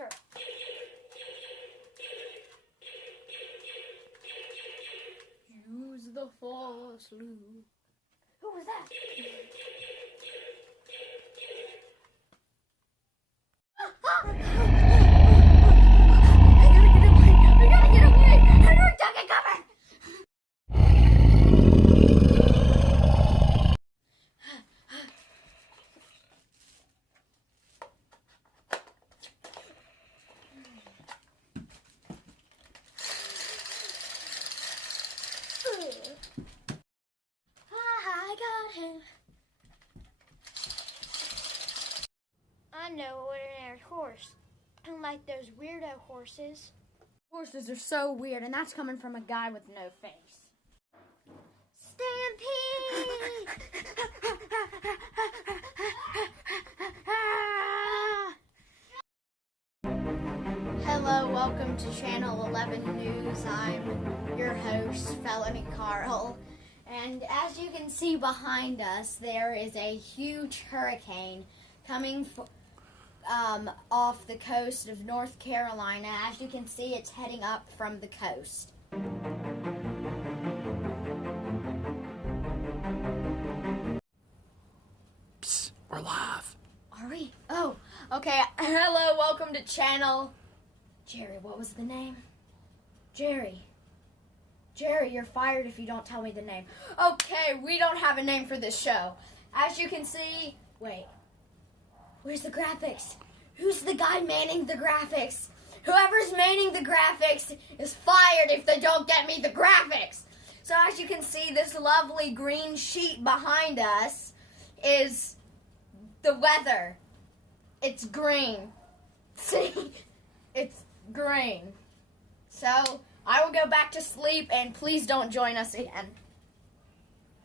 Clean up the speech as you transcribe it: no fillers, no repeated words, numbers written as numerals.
faster. Use the force, Luke. Who was that? We gotta get away! Henry, duck and cover! I got him. I'm no ordinary horse. Unlike those weirdo horses. Horses are so weird, and that's coming from a guy with no face. Stampede! Hello, welcome to Channel 11 News. I'm your host, Felony Carl. And as you can see behind us, there is a huge hurricane coming off the coast of North Carolina. As you can see, it's heading up from the coast. Psst, we're live. Are we? Oh, okay. Hello, welcome to Channel... Jerry, what was the name? Jerry, you're fired if you don't tell me the name. Okay, we don't have a name for this show. As you can see... Wait. Where's the graphics? Who's the guy manning the graphics? Whoever's manning the graphics is fired if they don't get me the graphics. So as you can see, this lovely green sheet behind us is the weather. It's green. See? It's green. So I will go back to sleep, and please don't join us again.